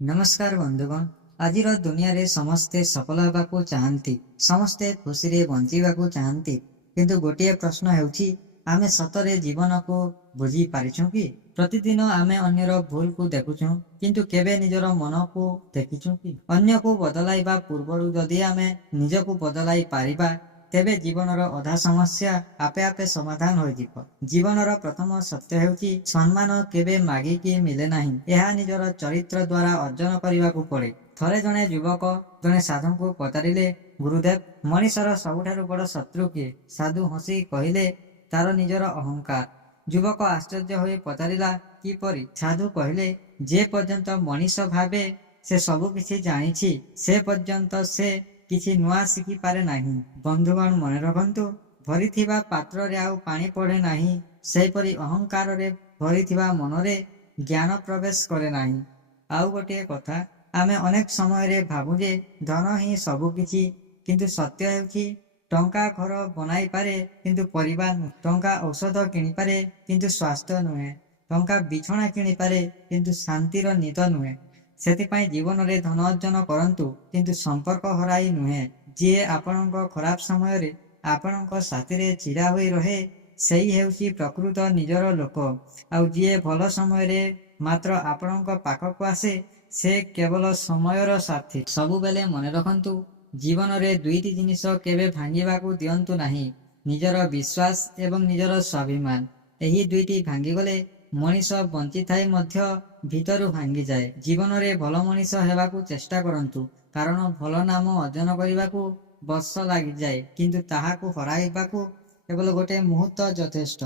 नमस्कार बंधुगण। आज दुनिया रे समस्ते सफल होगा चाहती, समस्ते खुशी रे बंचीबा चाहती, किंतु गोटे प्रश्न हेउछि आमे सतरे जीवन को बुझी पारिछुं कि? प्रतिदिन आमे अन्यर भूल को देखुछुं, किंतु केबे निजर मन को देखिछुं कि? अन्य को बदलाइबा पूर्वरु जदि आमे निज को बदलाई पारिबा तेबे जीवनर अधा समस्या आपे आपे समाधान हो जिवो। जीवनर प्रथम सत्य हेउछि सम्मान केबे मागिकी मिले नाही, एहा निजर चरित्र द्वारा अर्जन करने पड़े। थरे जने युवक जने साधु को पचारिले, गुरुदेव मनीषर सबुठारु बड़ शत्रु किए? साधु हसी कहिले, तार निजर अहंकार। युवक आश्चर्य होई पचारिला, किपरि? साधु कहिले, जे पर्यंत मनीष भावे से सबु किछि जानिछि से पर्यंत से किछि नुआ शिखि पारे नाही। बंधुगण मने रखंतु, भरिथिबा पात्र रे आउ पानी पड़े नाही, सेपरि अहंकार रे भरिथिबा मनरे ज्ञान प्रवेश करे नाही। आउ गोटे कथा, आमे अनेक समय रे भाबु जे धन ही सबु किछि, किंतु सत्य हेउछि टंका घर बनाई पारे किंतु परिवार नुहे। टंका औषध किनि पारे किंतु स्वास्थ्य नुहे। टंका बिछଣା किनि पारे किंतु शांतिर निद नुहे। सेतिपाई जीवन रे धन अर्जन करंतु, किंतु संपर्क हराई नुहे। जिए आपणको खराब समय रे आपणको साथी रे चिरा होई रहे, सेही हेउछि प्रकृत निजर लोक। आउ जिए भल समय रे मात्र आपणको पाखको आसे, से केवल समयर साथी। सबु बेले मने रखंतु, जीवन रे दुईटी जिनिस केबे भांगिबाकू दियंतु नाही, निजर विश्वास एवं निजर स्वाभिमान। एही दुईटी भांगी गले मनीष बंची थाई मध्य भीतरु भांगी जाए। जीवन रे भल मनीष हेबाकू चेष्टा करंतु, कारण भल नाम अर्जन करिबाकू वर्ष लागि जाए, किंतु ताहाकू हराइबाकू केवल गोटे मुहूर्त यथेष्ट।